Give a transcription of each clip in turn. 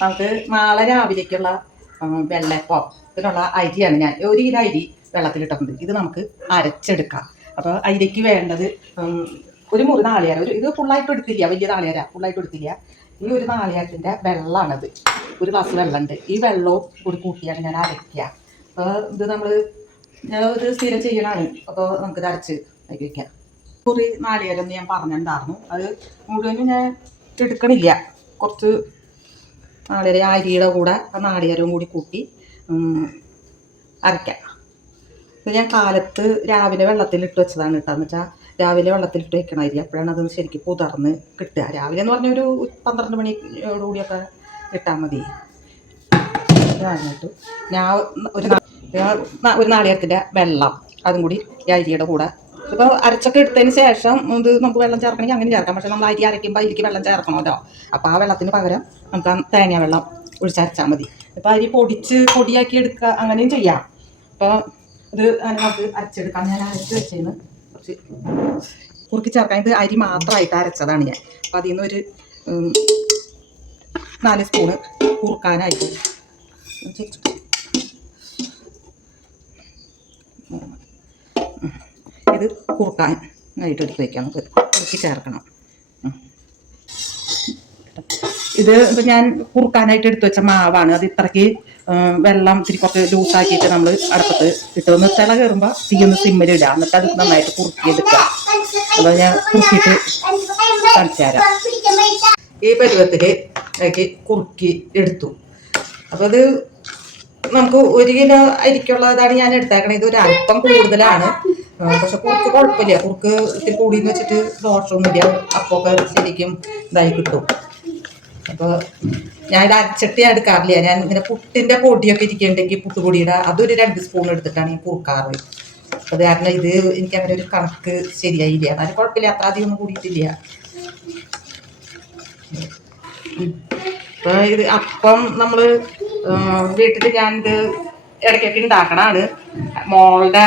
നമുക്ക് നാളെ രാവിലേക്കുള്ള വെള്ളപ്പം ഇതിനുള്ള അരിയാണ് ഞാൻ. ഒരു കിലോ അരി വെള്ളത്തിലിട്ടിട്ടുണ്ട് ഇത് നമുക്ക് അരച്ചെടുക്കാം. അപ്പോൾ അരിക്ക് വേണ്ടത് ഒരു മുറി നാളികേരം. ഒരു ഇത് ഫുള്ളായിട്ട് എടുത്തില്ല. വലിയ നാളികേര ഫുള്ളായിട്ട് എടുത്തില്ല. ഈ ഒരു നാളികേരത്തിന്റെ വെള്ളമാണത് ഒരു ഗ്ലാസ് വെള്ളമുണ്ട് ഈ വെള്ളവും കൂടി കൂട്ടിയാണ് ഞാൻ അരയ്ക്കുക അപ്പോൾ ഇത് നമ്മൾ ഇത് സ്ഥിരം ചെയ്യണമാണ് അപ്പോൾ നമുക്കിത് അരച്ച് വയ്ക്കാം കുറി നാളികേരം ഞാൻ പറഞ്ഞിട്ടുണ്ടായിരുന്നു. അത് മുഴുവനും ഞാൻ എടുക്കണില്ല. കുറച്ച് നാളികേരം അരിയുടെ കൂടെ ആ നാളികേരവും കൂടി കൂട്ടി അരയ്ക്കാം. ഞാൻ കാലത്ത് രാവിലെ വെള്ളത്തിലിട്ട് വെച്ചതാണ് കേട്ടോ. വെച്ചാൽ രാവിലെ വെള്ളത്തിലിട്ട് വെക്കണ അരി. അപ്പോഴാണ് അത് ശരിക്കും പുതർന്ന് കിട്ടുക. രാവിലെ എന്ന് പറഞ്ഞാൽ ഒരു പന്ത്രണ്ട് മണിയോടുകൂടിയൊക്കെ ഇട്ടാൽ മതി. ഞാൻ ഒരു ഒരു നാളികേരത്തിന്റെ വെള്ളം അതും കൂടി ഈ അരിയുടെ കൂടെ ഇപ്പോൾ അരച്ചൊക്കെ എടുത്തതിന് ശേഷം ഇത് നമുക്ക് വെള്ളം ചേർക്കണമെങ്കിൽ അങ്ങനെ ചേർക്കാം. പക്ഷെ നമ്മൾ അരി അരയ്ക്കുമ്പോൾ അരിക്ക് വെള്ളം ചേർക്കണമല്ലോ. അപ്പൊ ആ വെള്ളത്തിന് പകരം നമുക്ക് ആ തേങ്ങ വെള്ളം ഒഴിച്ചരച്ചാൽ മതി. ഇപ്പോൾ അരി പൊടിച്ച് പൊടിയാക്കി എടുക്കുക അങ്ങനെയും ചെയ്യാം. അപ്പോൾ ഇത് നമുക്ക് അരച്ചെടുക്കാം. ഞാൻ അരച്ച് വെച്ചേന്ന് കുറച്ച് കുറുക്കി ചേർക്കാൻ ഇത് അരി മാത്രമായിട്ട് അരച്ചതാണ് ഞാൻ. അപ്പൊ അതിൽ നിന്ന് ഒരു ഉം, നാല് സ്പൂണ് കുറുക്കാനായിട്ട്. ഇത് കുറുക്കാൻ ആയിട്ട് വയ്ക്കാം നമുക്ക് കുറുക്കി ചേർക്കണം. ഇത് ഇപ്പം ഞാൻ കുറുക്കാനായിട്ട് എടുത്തു വെച്ച മാവാണ്. അത് ഇത്രയ്ക്ക് വെള്ളം ഇത്തിരി കുറച്ച് ലൂസാക്കിയിട്ട് നമ്മൾ അടുപ്പത്ത് ഇട്ട് ഒന്ന് തിള കയറുമ്പോൾ തീ ഒന്ന് സിമ്മിൽ ഇടുക എന്നിട്ട് അത് നന്നായിട്ട് കുറുക്കി എടുക്കുക അപ്പോൾ ഞാൻ കുറുക്കിയിട്ട് കാണിച്ചു ഈ പരുവത്തിൽ കുറുക്കി എടുത്തു. അപ്പോൾ അത് നമുക്ക് ഒരു കിലോ അരിക്കുള്ളതാണ് ഞാൻ എടുത്തേക്കണത്. ഇത് ഒരു അല്പം കൂടുതലാണ്. പക്ഷെ കുറുക്ക് കുഴപ്പമില്ല. കുറുക്ക് ഇത്തിരി കൂടിയെന്ന് വെച്ചിട്ട് ദോഷമൊന്നുമില്ല അപ്പൊക്കെ ശരിക്കും ഇതായി കിട്ടും. അപ്പോൾ ഞാൻ ഇത് ഞാൻ എടുക്കാറില്ല. ഞാൻ ഇങ്ങനെ പുട്ടിന്റെ പൊടിയൊക്കെ ഇരിക്കുന്നുണ്ടെങ്കിൽ പുട്ടുപൊടിയുടെ അതൊരു രണ്ട് സ്പൂൺ എടുത്തിട്ടാണ് ഈ കുറുക്കാറ്. അത് കാരണം ഇത് എനിക്ക് അങ്ങനെ ഒരു കണക്ക് ശരിയായില്ല. എന്നാലും കുഴപ്പമില്ല. അത്ര അധികം ഒന്നും കൂടിയിട്ടില്ല. ഇപ്പം ഇത് അപ്പം നമ്മൾ വീട്ടിൽ ഞാനിത് ഇടയ്ക്കൊക്കെ ഉണ്ടാക്കണതാണ്. മോളുടെ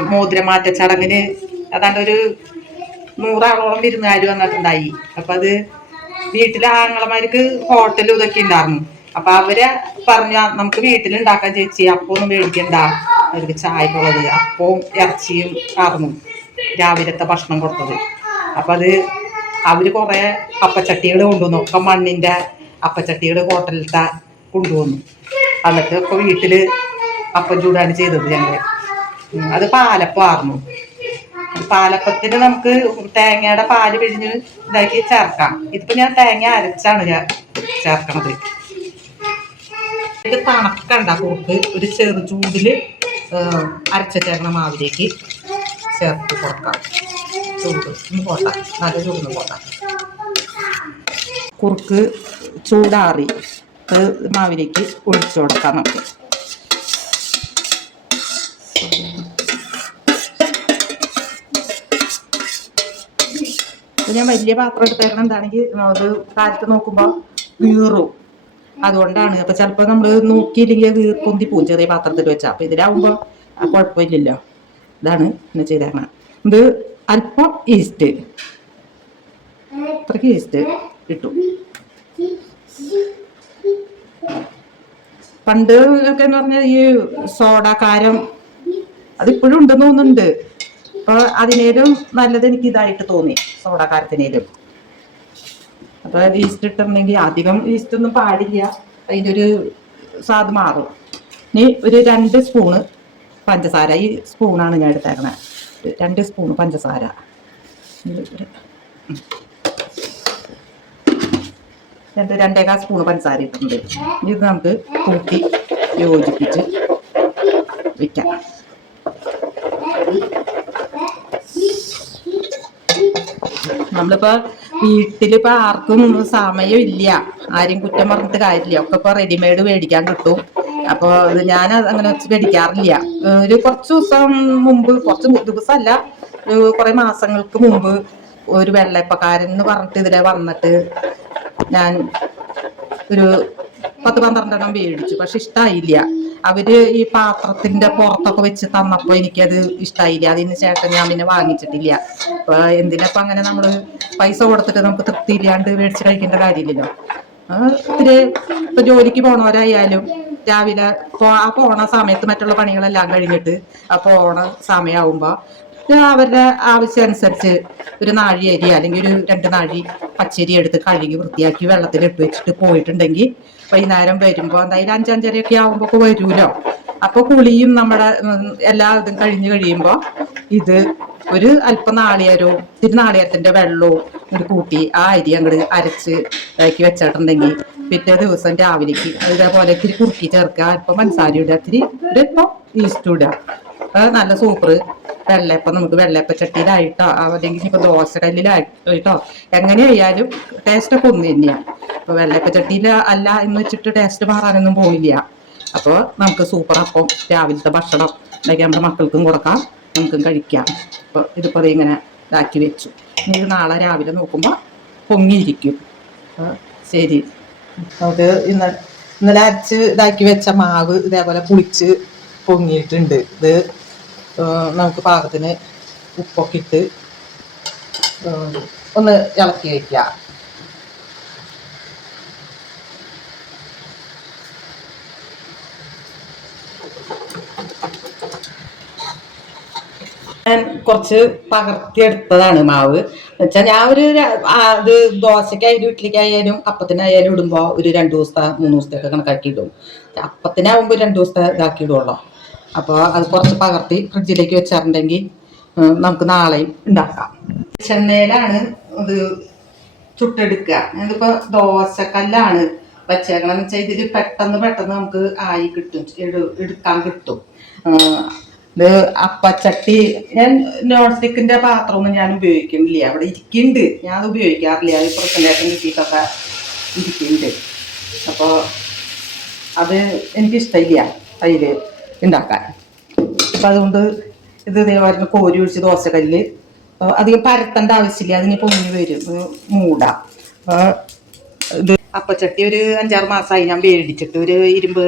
മോതിരമാറ്റ ചടങ്ങിന് അതാണ്ട് ഒരു നൂറാളോളം വിരുന്നുകാർ വന്നിട്ടുണ്ടായി. അപ്പം അത് വീട്ടിലെ ആങ്ങളമാർക്ക് ഹോട്ടലും ഇതൊക്കെ ഉണ്ടായിരുന്നു. അപ്പൊ അവരെ പറഞ്ഞ നമുക്ക് വീട്ടിൽ ഉണ്ടാക്കാൻ ചേച്ചി അപ്പൊന്നും മേടിക്കണ്ട. അവർക്ക് ചായക്കുള്ളത് അപ്പവും ഇറച്ചിയും ആർന്നു. രാവിലത്തെ ഭക്ഷണം കൊടുത്തത്. അപ്പൊ അത് അവർ കുറെ അപ്പച്ചട്ടികൾ കൊണ്ടുവന്നു. ഒക്കെ മണ്ണിന്റെ അപ്പച്ചട്ടികൾ ഹോട്ടലിലത്തെ കൊണ്ടുവന്നു. എന്നിട്ട് ഇപ്പൊ വീട്ടിൽ അപ്പം ചൂടാണ് ചെയ്തത് ഞങ്ങൾ. ഉം, അത് പാലപ്പമായിരുന്നു പാലപ്പത്തിന് നമുക്ക് തേങ്ങയുടെ പാൽ പിഴിഞ്ഞ് ഇതാക്കി ചേർക്കാം. ഇതിപ്പോ ഞാൻ തേങ്ങ അരച്ചാണ് ഞാൻ ചേർക്കണത്. ഇത് തണക്കണ്ട കൂട്ട് ഒരു ചെറു ഏഹ്, അരച്ച ചേർന്ന മാവിലേക്ക് ചേർത്ത് കൊടുക്കാം ചൂട്. ഒന്ന് പോട്ടാം. നല്ല ചൂടൊന്ന് പോട്ടാം. കുറുക്ക് ചൂടാറി. മാവിലേക്ക് ഒഴിച്ചു കൊടുക്കാം നമുക്ക്. ഞാൻ വലിയ പാത്രം എടുത്തേക്കണം എന്താണെങ്കിൽ അത് കാലത്ത് നോക്കുമ്പോൾ വീറും. അതുകൊണ്ടാണ്. അപ്പൊ ചിലപ്പോൾ നമ്മൾ നോക്കിയില്ലെങ്കിൽ വീർപ്പൊന്തി പൊന്തി പോവും. ചെറിയ പാത്രത്തിൽ വെച്ചാൽ അപ്പൊ ഇതിലാവുമ്പോൾ കുഴപ്പമില്ലല്ലോ. ഇതാണ് എന്നെ ചെയ്തേക്കണം ഇത് അല്പം ഈസ്റ്റ് അത്രയ്ക്ക് ഈസ്റ്റ് ഇട്ടു. പണ്ട് ഒക്കെ എന്ന് പറഞ്ഞാൽ ഈ സോഡ കാരം അതിപ്പോഴും ഉണ്ടെന്ന് തോന്നുന്നുണ്ട്. അപ്പൊ അതിനേലും നല്ലത് എനിക്ക് ഇതായിട്ട് തോന്നി. സോഡാക്കാരത്തിനേലും അപ്പൊ ഈസ്റ്റ് ഇട്ടിട്ടുണ്ടെങ്കിൽ അധികം ഈസ്റ്റ് ഒന്നും പാടില്ല. അതിന്റെ ഒരു സ്വാദ് മാറും. ഇനി ഒരു രണ്ട് സ്പൂണ് പഞ്ചസാര. ഈ സ്പൂണാണ് ഞാൻ എടുത്തേക്കണേ. രണ്ട് സ്പൂൺ പഞ്ചസാര. രണ്ട് രണ്ടേകാൽ സ്പൂൺ പഞ്ചസാര ഇട്ടിട്ടുണ്ട്. ഇത് നമുക്ക് കൂട്ടി യോജിപ്പിച്ച് വെക്കാം. നമ്മളിപ്പോ വീട്ടിലിപ്പോ ആർക്കും സമയമില്ല. ആരും കുറ്റം പറഞ്ഞിട്ട് കാര്യമില്ല. ഒക്കെ ഇപ്പൊ റെഡിമെയ്ഡ് മേടിക്കാൻ കിട്ടും. അപ്പൊ ഞാൻ അങ്ങനെ മേടിക്കാറില്ല. ഒരു കുറച്ച് ദിവസം മുമ്പ് കുറച്ച് ദിവസമല്ല കുറെ മാസങ്ങൾക്ക് മുമ്പ് ഒരു വെള്ളയപ്പക്കാരൻ എന്ന് പറഞ്ഞിട്ട് ഇതിലെ വന്നിട്ട് ഞാൻ ഒരു പത്ത് പന്ത്രണ്ടെണ്ണം മേടിച്ചു. പക്ഷെ ഇഷ്ടായില്ല. അവർ ഈ പാത്രത്തിന്റെ പുറത്തൊക്കെ വെച്ച് തന്നപ്പോ എനിക്കത് ഇഷ്ടായില്ല. അതിന് ശേഷം ഞാൻ പിന്നെ വാങ്ങിച്ചിട്ടില്ല. അപ്പൊ എന്തിനപ്പൊ അങ്ങനെ നമ്മൾ പൈസ കൊടുത്തിട്ട് നമുക്ക് തൃപ്തി ഇല്ലാണ്ട് മേടിച്ച് കഴിക്കേണ്ട കാര്യമില്ലല്ലോ. ഇത്തിരി ഇപ്പൊ ജോലിക്ക് പോണവരായാലും രാവിലെ ആ പോണ സമയത്ത് മറ്റുള്ള പണികളെല്ലാം കഴിഞ്ഞിട്ട് ആ പോണ സമയമാകുമ്പോ അവരുടെ ആവശ്യം അനുസരിച്ച് ഒരു നാഴി അരി അല്ലെങ്കിൽ ഒരു രണ്ട് നാഴി പച്ചരി എടുത്ത് കഴുകി വൃത്തിയാക്കി വെള്ളത്തിൽ ഇട്ട് വെച്ചിട്ട് പോയിട്ടുണ്ടെങ്കിൽ വൈകുന്നേരം വരുമ്പോൾ എന്തായാലും അഞ്ചഞ്ചരയൊക്കെ ആകുമ്പോൾ വരൂലോ? അപ്പൊ കുളിയും നമ്മുടെ എല്ലാ ഇതും കഴിഞ്ഞ് കഴിയുമ്പോൾ ഇത് ഒരു അല്പം നാളികേരവും ഇത്തിരി നാളികേരത്തിന്റെ വെള്ളവും ഒരു കൂട്ടി ആ അരി അങ്ങോട്ട് അരച്ച് ഇതാക്കി വെച്ചിട്ടുണ്ടെങ്കിൽ പിറ്റേ ദിവസം രാവിലേക്ക് ഇതേപോലെ ഇത്തിരി കുറുക്കി ചേർക്കുക. അല്പം പഞ്ചസാര ഇടുക. ഇത്തിരി ഒരല്പം ഈസ്റ്റ് ഇടുക. നല്ല സൂപ്പർ വെള്ളയപ്പം നമുക്ക് വെള്ളയപ്പ ചട്ടിയിലായിട്ടോ അല്ലെങ്കിൽ ഇപ്പൊ ദോശക്കല്ലിലായിട്ടോ എങ്ങനെയായാലും ടേസ്റ്റ് ഒക്കെ ഒന്ന് തന്നെയാണ് അപ്പൊ വെള്ളയപ്പ ചട്ടിയിൽ അല്ല എന്ന് വെച്ചിട്ട് ടേസ്റ്റ് മാറാനൊന്നും പോയില്ല അപ്പോൾ നമുക്ക് സൂപ്പർ അപ്പം രാവിലത്തെ ഭക്ഷണം ഉണ്ടാക്കി നമ്മുടെ മക്കൾക്കും കൊടുക്കാം നമുക്കും കഴിക്കാം. അപ്പോൾ ഇതിപ്പോൾ ഇങ്ങനെ ഇതാക്കി വെച്ചു. ഇനി നാളെ രാവിലെ നോക്കുമ്പോൾ പൊങ്ങിയിരിക്കും. ശരി. നമുക്ക് ഇന്ന് ഇന്നലെ അരച്ച് ഇതാക്കി വെച്ച മാവ് ഇതേപോലെ പുളിച്ച് പൊങ്ങിയിട്ടുണ്ട്. ഇത് നമുക്ക് പാകത്തിന് ഉപ്പൊക്കെ ഇട്ട് ഒന്ന് ഇളക്കി വയ്ക്കുക. ഞാൻ കുറച്ച് പകർത്തിയെടുത്തതാണ് മാവ്. എന്നുവെച്ചാൽ ഞാൻ ഒരു അത് ദോശക്കായാലും ഇഡ്ഡലിക്കായാലും അപ്പത്തിനായാലും ഇടുമ്പോൾ ഒരു രണ്ട് ദിവസത്തെ മൂന്ന് ദിവസത്തെ ഒക്കെ കണക്കാക്കി ഇടും അപ്പത്തിനാവുമ്പോൾ രണ്ട് ദിവസത്തെ ഇതാക്കി ഇടുള്ളൂ അപ്പോൾ അത് കുറച്ച് പകർത്തി ഫ്രിഡ്ജിലേക്ക് വെച്ചിട്ടുണ്ടെങ്കിൽ നമുക്ക് നാളെയും ഉണ്ടാക്കാം. ചെന്നൈയിലാണ് ഇത് ചുട്ടെടുക്കുക. ഇതിപ്പോ ദോശക്കല്ലാണ് വെച്ചേക്കണെന്ന് വെച്ചാൽ ഇതിൽ പെട്ടെന്ന് പെട്ടെന്ന് നമുക്ക് ആയി കിട്ടും എടുക്കാൻ കിട്ടും. ഇത് അപ്പച്ചട്ടി ഞാൻ നോൺ സ്റ്റിക്കിന്റെ പാത്രമൊന്നും ഞാൻ ഉപയോഗിക്കുന്നില്ല. അവിടെ ഇരിക്കുന്നുണ്ട് ഞാൻ അത് ഉപയോഗിക്കാറില്ല. അത് പ്രസന്റേഷൻ കിട്ടിയിട്ടൊക്കെ ഇരിക്കുന്നുണ്ട് അപ്പോൾ അത് എനിക്കിഷ്ടമില്ല അതിൽ ഉണ്ടാക്കാൻ. അപ്പം അതുകൊണ്ട് ഇത് ഇതേപോലെ കോരി ഒഴിച്ച് ആ, അധികം പരത്തേണ്ട ആവശ്യമില്ല. അതിന് പൊങ്ങി വരും. മൂട. ഇത് അപ്പച്ചട്ടി ഒരു അഞ്ചാറ് മാസമായി ഞാൻ മേടിച്ചിട്ട് ഒരു ഇരുമ്പ്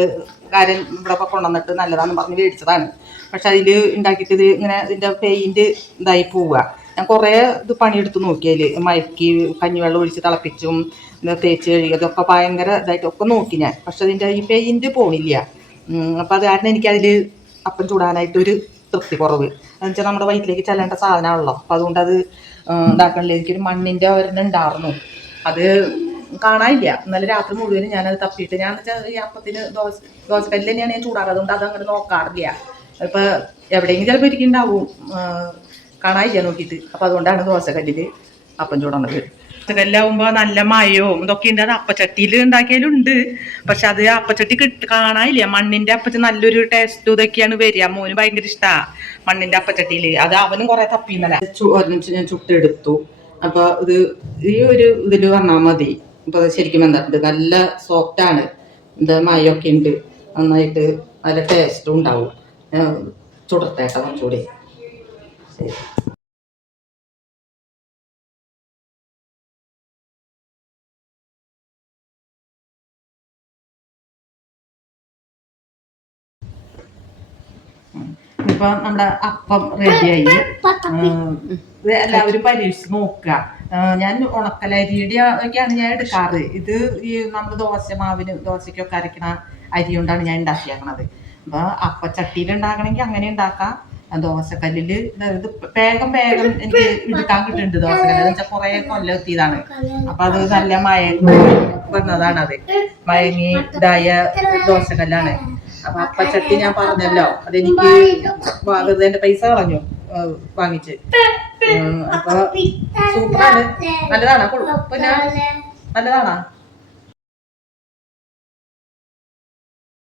കാരൻ ഇവിടെ കൊണ്ടുവന്നിട്ട് നല്ലതാണെന്ന് പറഞ്ഞ് മേടിച്ചതാണ് പക്ഷെ അതിൽ ഉണ്ടാക്കിയിട്ട് ഇത് ഇങ്ങനെ ഇതിന്റെ പെയിന്റ് ഇതായി പോവുക. ഞാൻ കുറേ ഇത് പണിയെടുത്ത് നോക്കിയതിൽ മയക്കി കഞ്ഞിവെള്ളം ഒഴിച്ച് തിളപ്പിച്ചും തേച്ച് കഴുകിയതൊക്കെ ഭയങ്കര ഇതായിട്ടൊക്കെ നോക്കി ഞാൻ. പക്ഷെ അതിന്റെ ഈ പെയിന്റ് പോണില്ല. അപ്പം അത് കാരണം എനിക്കതിൽ അപ്പം ചൂടാനായിട്ട് ഒരു തൃപ്തി കുറവ്. എന്ന് വെച്ചാൽ നമ്മുടെ വയറ്റിലേക്ക് ചെല്ലേണ്ട സാധനമാണല്ലോ അപ്പം അതുകൊണ്ട് അത് ഉണ്ടാക്കണില്ല എനിക്കൊരു മണ്ണിന്റെ ഒരെണ്ണം ഉണ്ടായിരുന്നു അത് കാണാനില്ല. ഇന്നലെ രാത്രി മുഴുവനും ഞാനത് തപ്പിയിട്ട് ഞാൻ ഈ അപ്പത്തിന് ദോശ ദോശക്കല്ലിൽ തന്നെയാണ് ഞാൻ ചൂടാക്കുക അതുകൊണ്ട് അത് അങ്ങോട്ട് നോക്കാറില്ല. ഇപ്പം എവിടെയെങ്കിലും ചിലപ്പോൾ ഇരിക്കുന്നുണ്ടാവും. കാണാനില്ല നോക്കിയിട്ട്. അപ്പം അതുകൊണ്ടാണ് ദോശക്കല്ലിൽ അപ്പം ചൂടണത് ദോശക്കല്ലാവുമ്പോൾ നല്ല മയവും ഇതൊക്കെ ഉണ്ട്. അത് അപ്പച്ചട്ടിയിൽ ഉണ്ടാക്കിയാലും ഉണ്ട് പക്ഷെ അത് അപ്പച്ചട്ടി കിട്ട കാണാനില്ല. മണ്ണിന്റെ അപ്പച്ച നല്ലൊരു ടേസ്റ്റ് ഇതൊക്കെയാണ് വരിക. മോന് ഭയങ്കര ഇഷ്ടാ മണ്ണിന്റെ അപ്പച്ചട്ടിയിൽ അത് അവനും കുറെ തപ്പിന്നല്ല? ഞാൻ ചുട്ടെടുത്തു. അപ്പൊ ഇത് ഈ ഒരു ഇതിൽ വന്നാൽ മതി. ഇപ്പൊ ശരിക്കും വന്നിട്ടുണ്ട് നല്ല സോഫ്റ്റ് ആണ്. എന്താ മയൊക്കെ ഉണ്ട്. നന്നായിട്ട് നല്ല ടേസ്റ്റും ഉണ്ടാവും. ചുടത്തേട്ട കുറച്ചുകൂടി. ശരി. ഇപ്പൊ നമ്മുടെ അപ്പം റെഡിയായി എല്ലാവരും പരീക്ഷിച്ച് നോക്കുക. ഞാൻ ഉണക്കലരിയുടെ ഒക്കെയാണ് ഞാൻ എടുക്കാറ്. ഇത് ഈ നമ്മൾ ദോശ മാവിന് ദോശയ്ക്കൊക്കെ അരക്കണ അരി കൊണ്ടാണ് ഞാൻ ഉണ്ടാക്കിയാക്കണത്. അപ്പൊ അപ്പച്ചട്ടിയിൽ ഉണ്ടാക്കണമെങ്കിൽ അങ്ങനെ ഉണ്ടാക്കാം. ദോശക്കല്ലിൽ ഇത് ഇത് വേഗം വേഗം എനിക്ക് എടുക്കാൻ കിട്ടുന്നുണ്ട് ദോശക്കല്ല്. വെച്ചാൽ കുറെ കൊല്ലം എത്തിയതാണ്. അപ്പൊ അത് നല്ല മയങ്ങി വന്നതാണ് അത് മയങ്ങി ഇതായ ദോശക്കല്ലാണ്. അപ്പൊ അപ്പച്ചട്ടി ഞാൻ പറഞ്ഞല്ലോ. അതെനിക്ക് വെറുതെ എന്റെ പൈസ കളഞ്ഞു. വാങ്ങിച്ച്. അപ്പൊ സൂപ്പറാണ്. നല്ലതാണോ? കൊള്ളു- പിന്നെ നല്ലതാണോ?